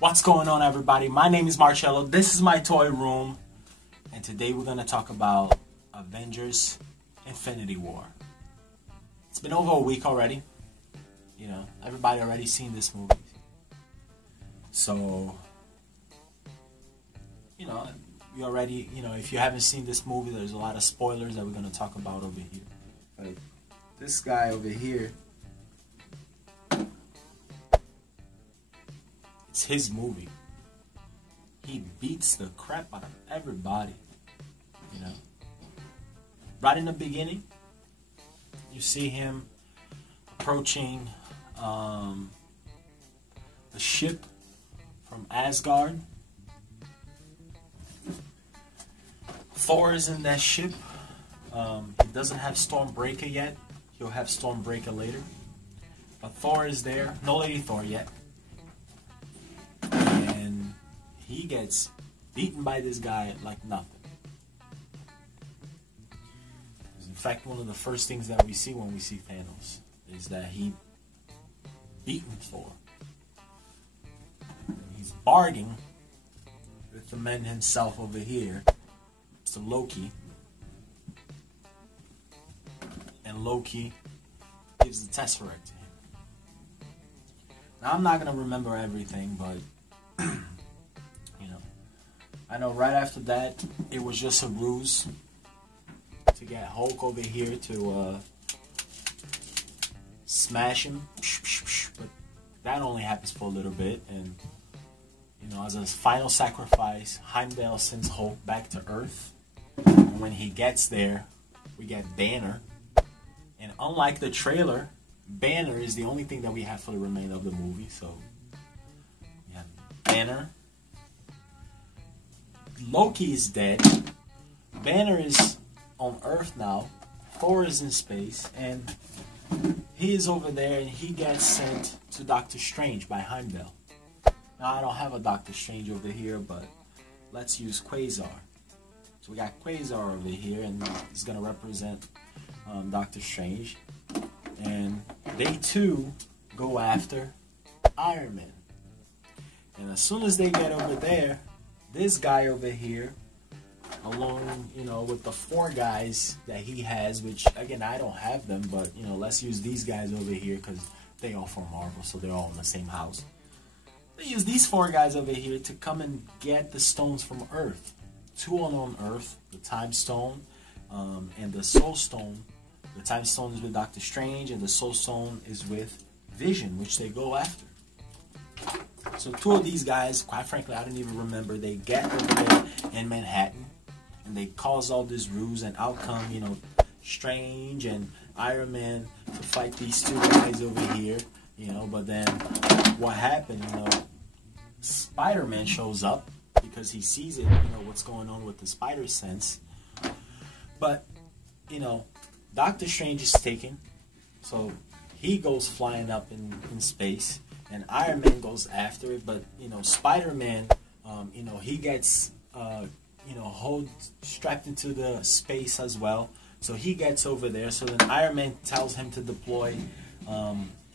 What's going on, everybody? My name is Marcello. This is my toy room, and today we're going to talk about Avengers Infinity War. It's been over a week already. You know, everybody already seen this movie. So, you know, you already, if you haven't seen this movie, there's a lot of spoilers that we're going to talk about over here. But this guy over here, it's his movie. He beats the crap out of everybody, you know. Right in the beginning, you see him approaching the ship from Asgard. Thor is in that ship. He doesn't have Stormbreaker yet. He'll have Stormbreaker later. But Thor is there. No Lady Thor yet. And he gets beaten by this guy like nothing. In fact, one of the first things that we see when we see Thanos is that he beaten Thor. And he's bargaining with the man himself over here, Mr. Loki. And Loki gives the Tesseract to him. Now, I'm not going to remember everything, but, I know right after that, it was just a ruse to get Hulk over here to smash him. But that only happens for a little bit, and, as a final sacrifice, Heimdall sends Hulk back to Earth. And when he gets there, we get Banner. And unlike the trailer, Banner is the only thing that we have for the remainder of the movie. So, we have Banner. Loki is dead. Banner is on Earth now. Thor is in space. And he is over there and he gets sent to Doctor Strange by Heimdall. Now, I don't have a Doctor Strange over here, but let's use Quasar. So we got Quasar over here, and he's going to represent Doctor Strange. And they too go after Iron Man. And as soon as they get over there, this guy over here, along, with the 4 guys that he has, which, again, I don't have them, but, let's use these guys over here because they all from Marvel, so they're all in the same house. They use these 4 guys over here to come and get the stones from Earth. 2 on Earth, the Time Stone and the Soul Stone. The Time Stone is with Doctor Strange, and the Soul Stone is with Vision, which they go after. So 2 of these guys, quite frankly, I don't even remember. They get over there in Manhattan, and they cause all this ruse, and out come, Strange and Iron Man to fight these 2 guys over here, But then what happened, Spider-Man shows up because he sees it, what's going on with the spider sense. But, Doctor Strange is taken, so he goes flying up in space, and Iron Man goes after it. But Spider-Man, he gets strapped into the space as well, so he gets over there. So then Iron Man tells him to deploy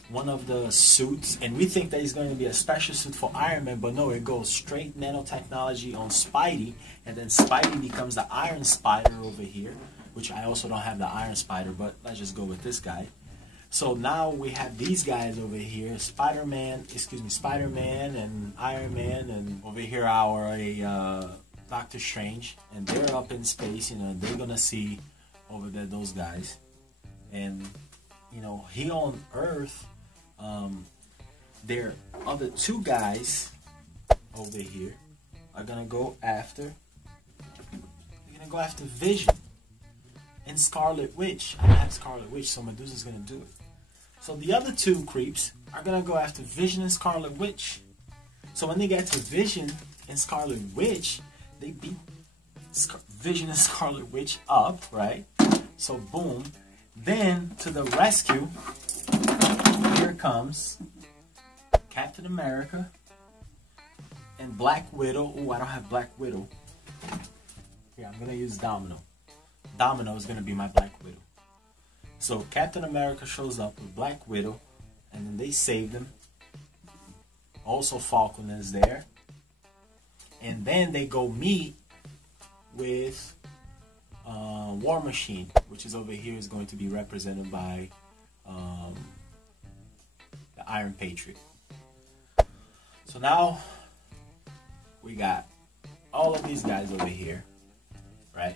one of the suits, and we think that he's going to be a special suit for Iron Man, but no, it goes straight nanotechnology on Spidey, and then Spidey becomes the Iron Spider over here, which I also don't have the Iron Spider, but let's just go with this guy. So now we have these guys over here, Spider-Man and Iron Man, and over here our Doctor Strange, and they're up in space, they're gonna see over there those guys. And he on Earth, their other 2 guys over here are gonna go after Vision and Scarlet Witch. I don't have Scarlet Witch, so Medusa's gonna do it. So the other 2 creeps are gonna go after Vision and Scarlet Witch. So when they get to Vision and Scarlet Witch, they beat Vision and Scarlet Witch up, right? So boom. Then to the rescue, here comes Captain America and Black Widow. Oh, I don't have Black Widow. Here, I'm gonna use Domino. Domino is gonna be my Black Widow. So Captain America shows up with Black Widow, and then they save them. Also, Falcon is there. And then they go meet with War Machine, which is over here, is going to be represented by the Iron Patriot. So now we got all of these guys over here, right?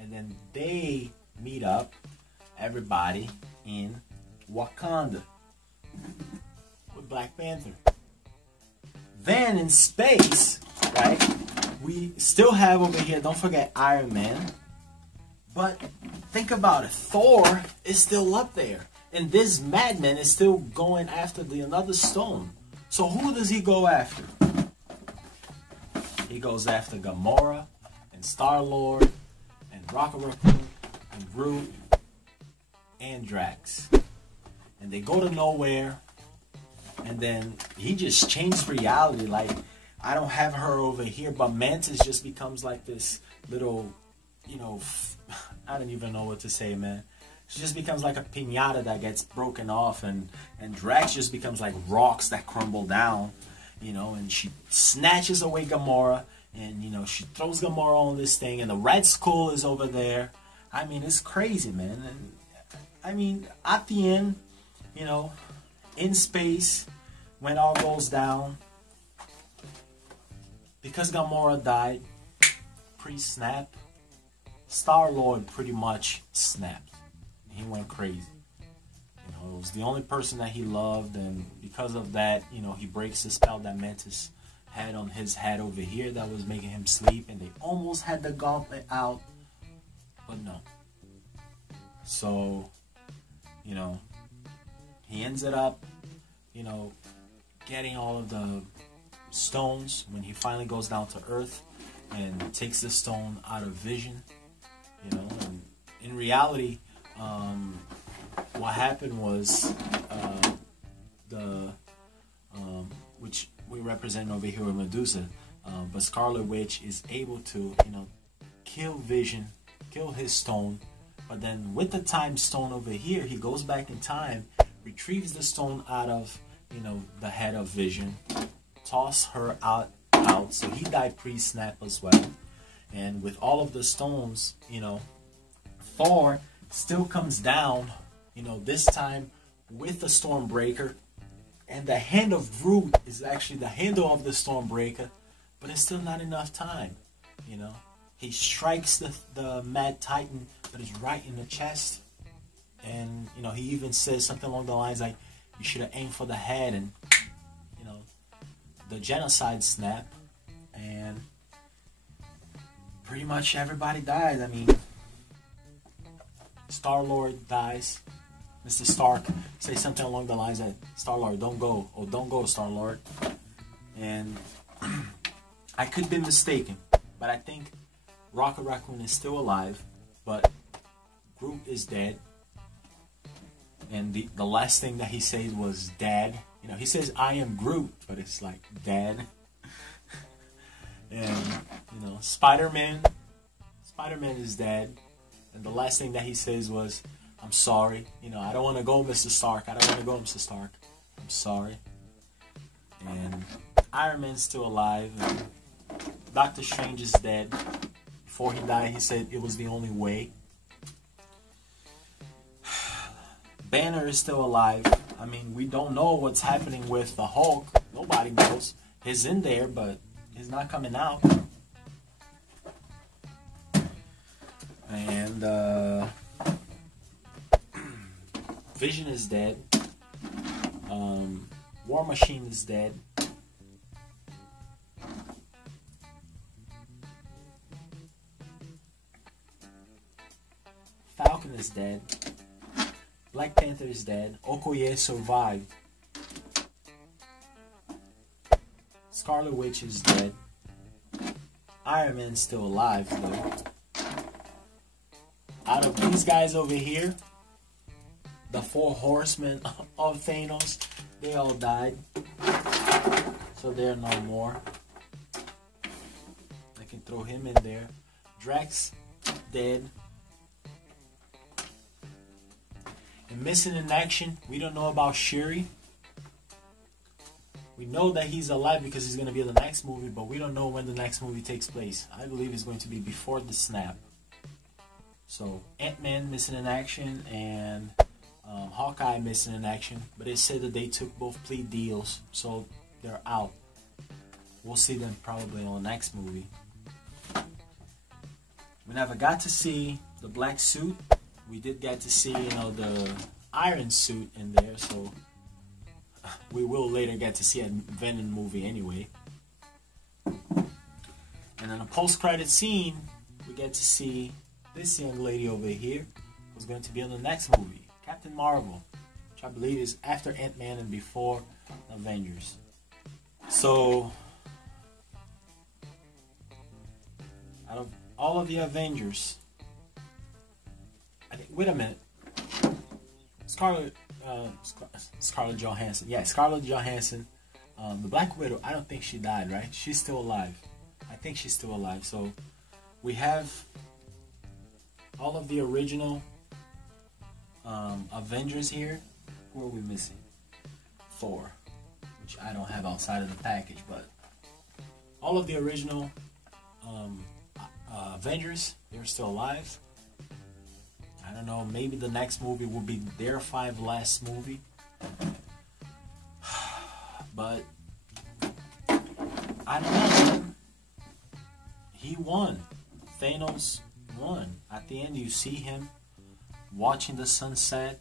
And then they meet up, everybody, in Wakanda with Black Panther. Then in space, right, we still have over here, don't forget Iron Man. But think about it, Thor is still up there. And this madman is still going after another stone. So who does he go after? He goes after Gamora and Star-Lord and Rocket Raccoon and Groot and Drax. And they go to nowhere. And then he just changed reality. Like, I don't have her over here, but Mantis just becomes like this little, you know, I don't even know what to say, man. She just becomes like a piñata that gets broken off, and Drax just becomes like rocks that crumble down, you know, and she snatches away Gamora, and, you know, she throws Gamora on this thing, and the Red Skull is over there. I mean, it's crazy, man. And I mean, at the end, you know, in space, when all goes down, because Gamora died pre-snap, Star-Lord pretty much snapped. He went crazy. You know, it was the only person that he loved, and because of that, you know, he breaks the spell that Mantis had on his head over here that was making him sleep, and they almost had the gauntlet out, but no. So, you know, he ends it up, you know, getting all of the stones when he finally goes down to Earth and takes the stone out of Vision, you know, and in reality, what happened was which we represent over here with Medusa, but Scarlet Witch is able to, you know, kill Vision, kill his stone, but then with the time stone over here, he goes back in time, retrieves the stone out of, you know, the head of Vision, toss her out, so he died pre-snap as well. And with all of the stones, you know, Thor still comes down, you know, this time with the Stormbreaker, and the hand of Groot is actually the handle of the Stormbreaker, but it's still not enough time, you know. He strikes the Mad Titan that is right in the chest, and, you know, he even says something along the lines like, you should have aimed for the head, and, you know, the genocide snap, and pretty much everybody dies. I mean, Star-Lord dies. Mr. Stark says something along the lines that, Star-Lord, don't go. Oh, don't go, Star-Lord. And I could be mistaken, but I think Rocket Raccoon is still alive, but Groot is dead. And the last thing that he said was, Dad. You know, he says, I am Groot, but it's like, Dad. And, you know, Spider-Man is dead. And the last thing that he says was, I'm sorry. You know, I don't want to go, Mr. Stark. I don't want to go, Mr. Stark. I'm sorry. And Iron Man's still alive. And Doctor Strange is dead. Before he died, he said it was the only way. Banner is still alive. I mean, we don't know what's happening with the Hulk. Nobody knows. He's in there, but he's not coming out. And Vision is dead. War Machine is dead. Falcon is dead. Black Panther is dead. Okoye survived. Scarlet Witch is dead. Iron Man's still alive, though. Out of these guys over here, the 4 horsemen of Thanos, they all died. So they're no more. I can throw him in there. Drax, dead. And missing in action, we don't know about Shuri. We know that he's alive because he's going to be in the next movie, but we don't know when the next movie takes place. I believe it's going to be before the snap. So Ant-Man missing in action and Hawkeye missing in action, but it said that they took both plea deals, so they're out. We'll see them probably on the next movie. We never got to see the black suit. We did get to see, the iron suit in there, so we will later get to see a Venom movie anyway. And in a post-credit scene, we get to see this young lady over here who's going to be in the next movie, Captain Marvel, which I believe is after Ant-Man and before Avengers. So, out of all of the Avengers, I think, wait a minute, Scarlett Johansson. Yeah, Scarlett Johansson. The Black Widow, I don't think she died, right? She's still alive. I think she's still alive. So we have all of the original Avengers here. Who are we missing? Thor, which I don't have outside of the package, but all of the original Avengers, they're still alive. I don't know, maybe the next movie will be their 5 last movie. But I don't know. He won. Thanos won. At the end, you see him watching the sunset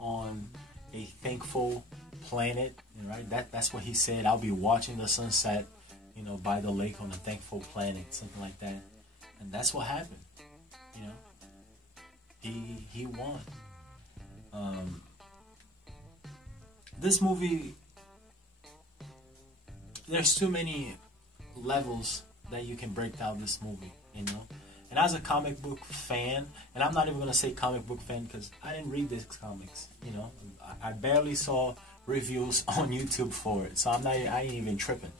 on a thankful planet, right? That's what he said. I'll be watching the sunset, by the lake on a thankful planet, something like that. And that's what happened. He won. This movie, there's too many levels that you can break down this movie, And as a comic book fan, and I'm not even going to say comic book fan because I didn't read these comics, I barely saw reviews on YouTube for it, so I ain't even tripping.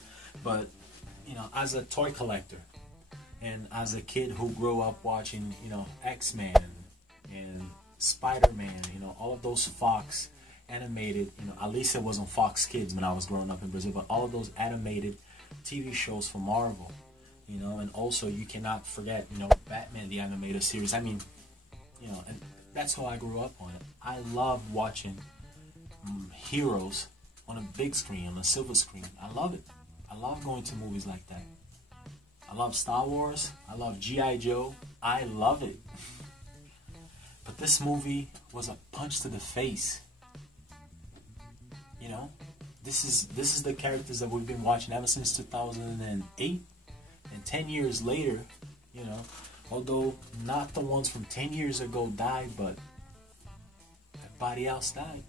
But, as a toy collector and as a kid who grew up watching, X-Men and Spider-Man, all of those Fox animated, at least it was on Fox Kids when I was growing up in Brazil, but all of those animated TV shows for Marvel, and also you cannot forget, Batman the animated series. I mean, and that's how I grew up on it. I love watching heroes on a big screen, on a silver screen. I love it. I love going to movies like that. I love Star Wars. I love G.I. Joe. I love it. But this movie was a punch to the face. This is the characters that we've been watching ever since 2008, and 10 years later, although not the ones from 10 years ago died, but everybody else died.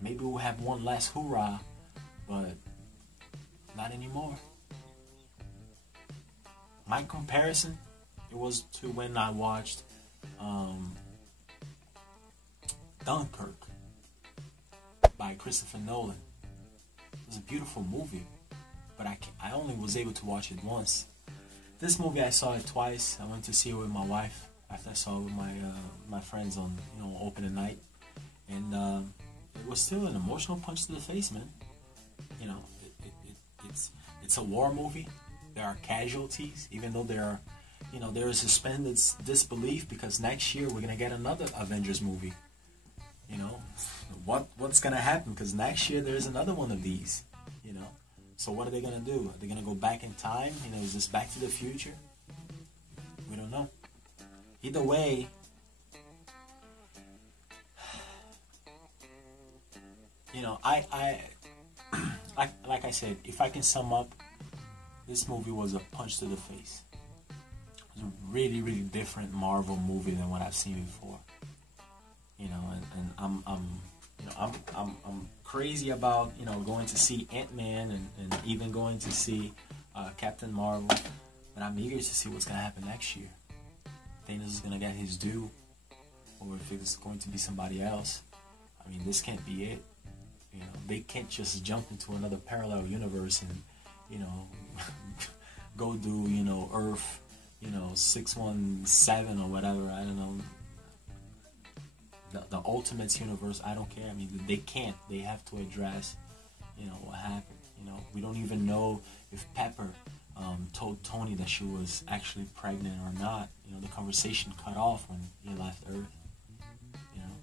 Maybe we'll have one last hoorah, but not anymore. My comparison, it was to when I watched Dunkirk by Christopher Nolan. It was a beautiful movie, but I only was able to watch it once. This movie I saw it twice. I went to see it with my wife after I saw it with my friends on opening night, and it was still an emotional punch to the face, man. It's a war movie. There are casualties, even though there is suspended disbelief because next year we're gonna get another Avengers movie. What's gonna happen? Because next year there's another one of these. So what are they gonna do? Are they gonna go back in time? Is this Back to the Future? We don't know. Either way, like I said, if I can sum up, this movie was a punch to the face. It was a really, really different Marvel movie than what I've seen before. And I'm crazy about going to see Ant-Man and even going to see Captain Marvel, but I'm eager to see what's gonna happen next year. Thanos is gonna get his due, or if it's going to be somebody else. I mean, this can't be it. They can't just jump into another parallel universe and go do Earth 617 or whatever. I don't know. The Ultimates universe, I don't care. I mean, they can't. They have to address you know, what happened. You know, we don't even know if Pepper told Tony that she was actually pregnant or not. You know, the conversation cut off when he left Earth. You know,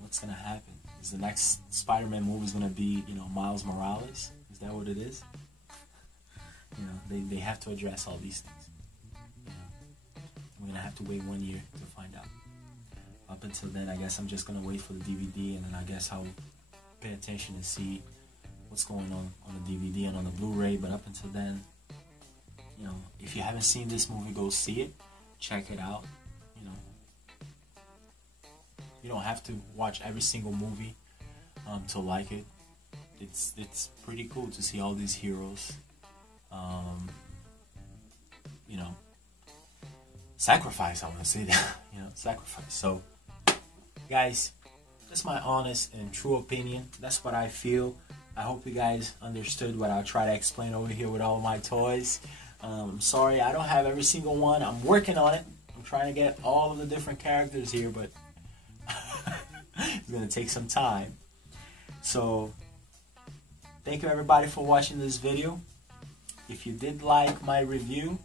what's gonna happen? Is the next Spider-Man movie is gonna be, you know, Miles Morales? Is that what it is? You know, they have to address all these things. You know, we're gonna have to wait 1 year to find out. Up until then, I guess I'm just gonna wait for the DVD, and then I guess I'll pay attention and see what's going on the DVD and on the Blu-ray. But up until then, you know, if you haven't seen this movie, go see it, check it out. You know, you don't have to watch every single movie to like it. It's pretty cool to see all these heroes, you know, sacrifice. I want to say that, you know, sacrifice. So, guys, that's my honest and true opinion. That's what I feel. I hope you guys understood what I'll try to explain over here with all my toys. I'm sorry I don't have every single one. I'm working on it. I'm trying to get all of the different characters here, but it's going to take some time. So, thank you everybody for watching this video. If you did like my review,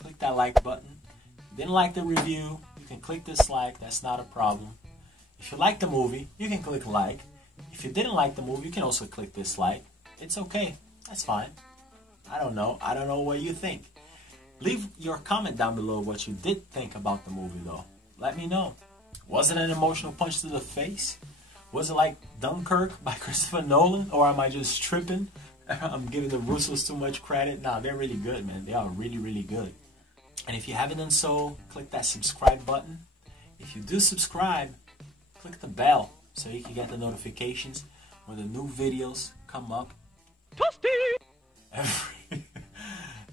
click that like button. If you didn't like the review, you can click dislike. That's not a problem. If you like the movie, you can click like. If you didn't like the movie, you can also click dislike. It's okay. That's fine. I don't know. I don't know what you think. Leave your comment down below what you did think about the movie, though. Let me know. Was it an emotional punch to the face? Was it like Dunkirk by Christopher Nolan? Or am I just tripping? I'm giving the Russos too much credit. Nah, they're really good, man. They are really, really good. And if you haven't done so, click that subscribe button. If you do subscribe, click the bell so you can get the notifications when the new videos come up.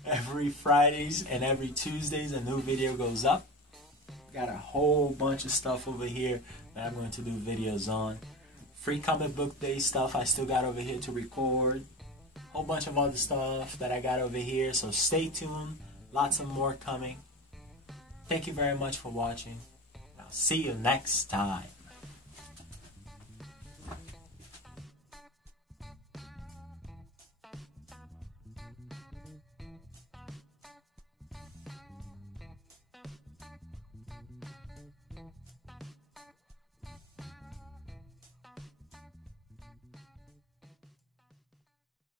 Every Fridays and every Tuesdays a new video goes up. Got a whole bunch of stuff over here that I'm going to do videos on. Free comic book day stuff I still got over here to record. Whole bunch of other stuff that I got over here, so stay tuned. Lots of more coming. Thank you very much for watching. I'll see you next time.